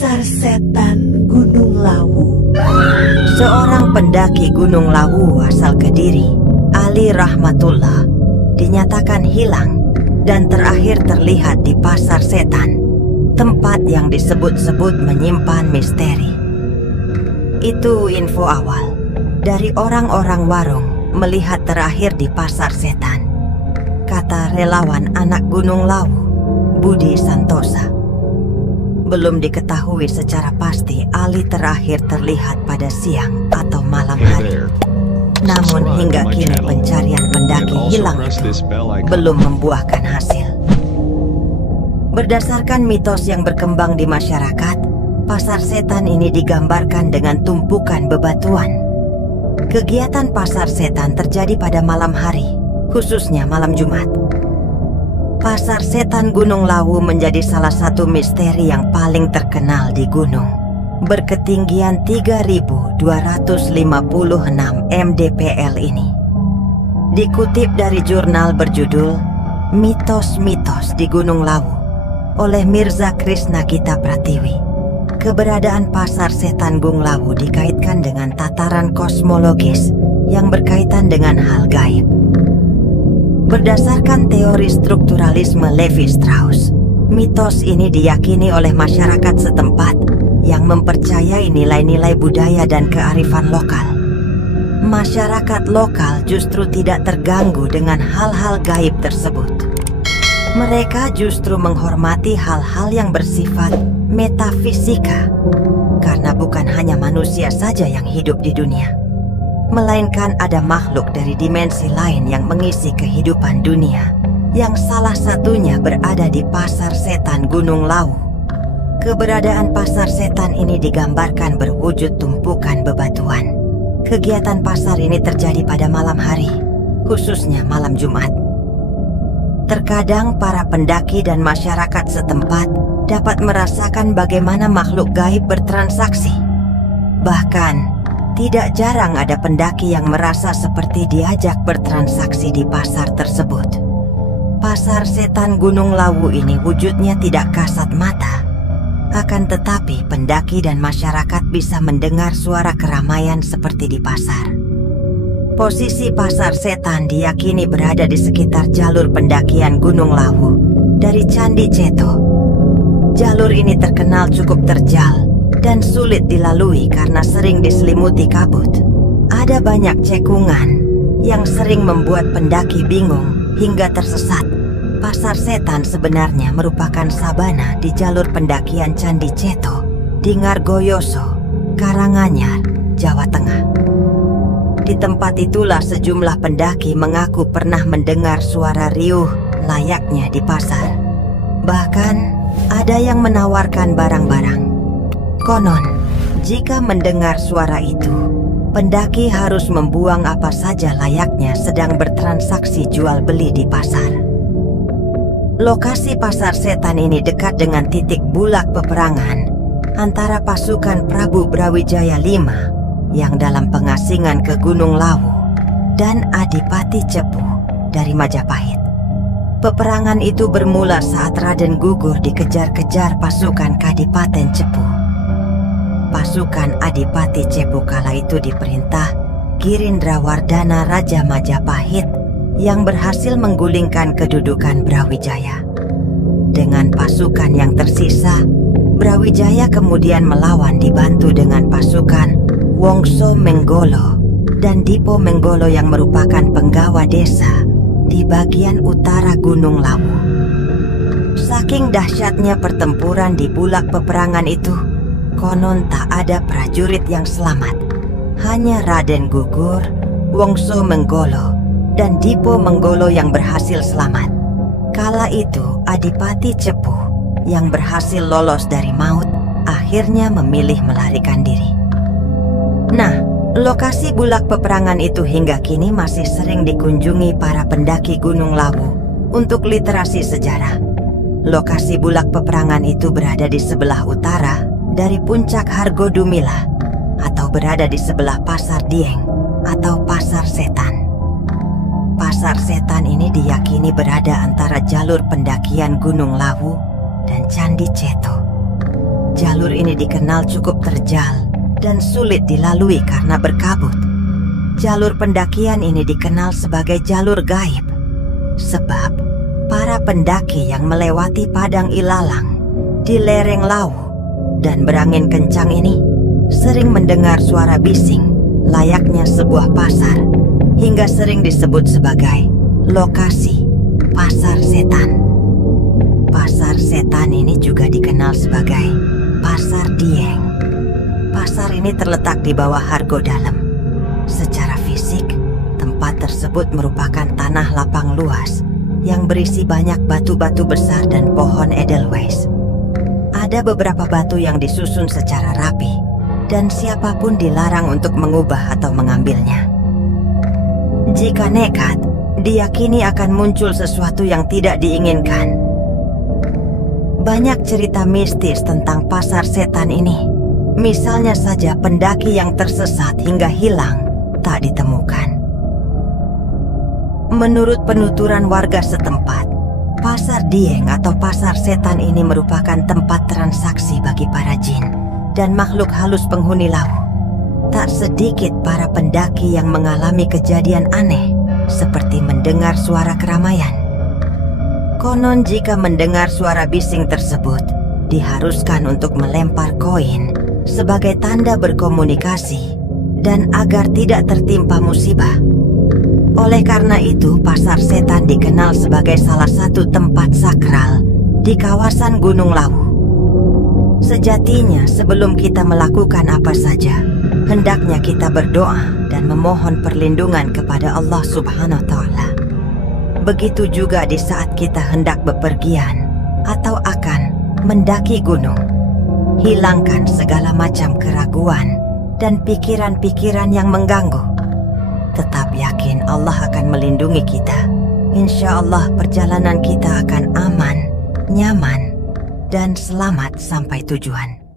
Pasar Setan Gunung Lawu. Seorang pendaki Gunung Lawu asal Kediri, Ali Rahmatullah, dinyatakan hilang dan terakhir terlihat di Pasar Setan, tempat yang disebut-sebut menyimpan misteri. Itu info awal dari orang-orang warung melihat terakhir di Pasar Setan, kata relawan anak Gunung Lawu, Budi Santosa. Belum diketahui secara pasti Ali terakhir terlihat pada siang atau malam hari. Namun hingga kini pencarian pendaki hilang itu belum membuahkan hasil. Berdasarkan mitos yang berkembang di masyarakat, Pasar Setan ini digambarkan dengan tumpukan bebatuan. Kegiatan Pasar Setan terjadi pada malam hari, khususnya malam Jumat. Pasar Setan Gunung Lawu menjadi salah satu misteri yang paling terkenal di gunung, berketinggian 3.256 mdpl ini. Dikutip dari jurnal berjudul Mitos-Mitos di Gunung Lawu oleh Mirza Krishna Gita Pratiwi, keberadaan Pasar Setan Gunung Lawu dikaitkan dengan tataran kosmologis yang berkaitan dengan hal gaib. Berdasarkan teori strukturalisme Levi-Strauss, mitos ini diyakini oleh masyarakat setempat yang mempercayai nilai-nilai budaya dan kearifan lokal. Masyarakat lokal justru tidak terganggu dengan hal-hal gaib tersebut. Mereka justru menghormati hal-hal yang bersifat metafisika, karena bukan hanya manusia saja yang hidup di dunia, melainkan ada makhluk dari dimensi lain yang mengisi kehidupan dunia, yang salah satunya berada di Pasar Setan Gunung Lawu. Keberadaan Pasar Setan ini digambarkan berwujud tumpukan bebatuan. Kegiatan pasar ini terjadi pada malam hari, khususnya malam Jumat. Terkadang para pendaki dan masyarakat setempat dapat merasakan bagaimana makhluk gaib bertransaksi. Bahkan, tidak jarang ada pendaki yang merasa seperti diajak bertransaksi di pasar tersebut. Pasar Setan Gunung Lawu ini wujudnya tidak kasat mata. Akan tetapi pendaki dan masyarakat bisa mendengar suara keramaian seperti di pasar. Posisi Pasar Setan diyakini berada di sekitar jalur pendakian Gunung Lawu dari Candi Ceto. Jalur ini terkenal cukup terjal dan sulit dilalui karena sering diselimuti kabut. Ada banyak cekungan yang sering membuat pendaki bingung hingga tersesat. Pasar Setan sebenarnya merupakan sabana di jalur pendakian Candi Ceto di Ngargoyoso, Karanganyar, Jawa Tengah. Di tempat itulah sejumlah pendaki mengaku pernah mendengar suara riuh layaknya di pasar. Bahkan ada yang menawarkan barang-barang. Konon, jika mendengar suara itu, pendaki harus membuang apa saja layaknya sedang bertransaksi jual beli di pasar. Lokasi Pasar Setan ini dekat dengan titik bulak peperangan antara pasukan Prabu Brawijaya V yang dalam pengasingan ke Gunung Lawu dan Adipati Cepu dari Majapahit. Peperangan itu bermula saat Raden Gugur dikejar-kejar pasukan Kadipaten Cepu. Pasukan Adipati Cepu kala itu diperintah Girindrawardana Raja Majapahit yang berhasil menggulingkan kedudukan Brawijaya. Dengan pasukan yang tersisa, Brawijaya kemudian melawan dibantu dengan pasukan Wongso Menggolo dan Dipo Menggolo yang merupakan penggawa desa di bagian utara Gunung Lawu. Saking dahsyatnya pertempuran di bulak peperangan itu, konon tak ada prajurit yang selamat. Hanya Raden Gugur, Wongso Menggolo, dan Dipo Menggolo yang berhasil selamat. Kala itu Adipati Cepu yang berhasil lolos dari maut akhirnya memilih melarikan diri. Nah, lokasi bulak peperangan itu hingga kini masih sering dikunjungi para pendaki Gunung Lawu untuk literasi sejarah. Lokasi bulak peperangan itu berada di sebelah utara dari puncak Hargodumila atau berada di sebelah Pasar Dieng atau Pasar Setan. Pasar Setan ini diyakini berada antara jalur pendakian Gunung Lawu dan Candi Ceto. Jalur ini dikenal cukup terjal dan sulit dilalui karena berkabut. Jalur pendakian ini dikenal sebagai jalur gaib, sebab para pendaki yang melewati padang ilalang di lereng Lawu dan berangin kencang ini sering mendengar suara bising layaknya sebuah pasar, hingga sering disebut sebagai lokasi pasar setan. Pasar setan ini juga dikenal sebagai Pasar Dieng. Pasar ini terletak di bawah Hargo Dalem. Secara fisik, tempat tersebut merupakan tanah lapang luas yang berisi banyak batu-batu besar dan pohon edelweiss. Ada beberapa batu yang disusun secara rapi, dan siapapun dilarang untuk mengubah atau mengambilnya. Jika nekat, diyakini akan muncul sesuatu yang tidak diinginkan. Banyak cerita mistis tentang pasar setan ini. Misalnya saja pendaki yang tersesat hingga hilang, tak ditemukan. Menurut penuturan warga setempat, Pasar Dieng atau pasar setan ini merupakan tempat transaksi bagi para jin dan makhluk halus penghuni Lawu. Tak sedikit para pendaki yang mengalami kejadian aneh, seperti mendengar suara keramaian. Konon jika mendengar suara bising tersebut, diharuskan untuk melempar koin sebagai tanda berkomunikasi dan agar tidak tertimpa musibah. Oleh karena itu, pasar setan dikenal sebagai salah satu tempat sakral di kawasan Gunung Lawu. Sejatinya, sebelum kita melakukan apa saja, hendaknya kita berdoa dan memohon perlindungan kepada Allah Subhanahu wa Ta'ala. Begitu juga di saat kita hendak bepergian atau akan mendaki gunung. Hilangkan segala macam keraguan dan pikiran-pikiran yang mengganggu. Tetap yakin Allah akan melindungi kita. Insya Allah perjalanan kita akan aman, nyaman, dan selamat sampai tujuan.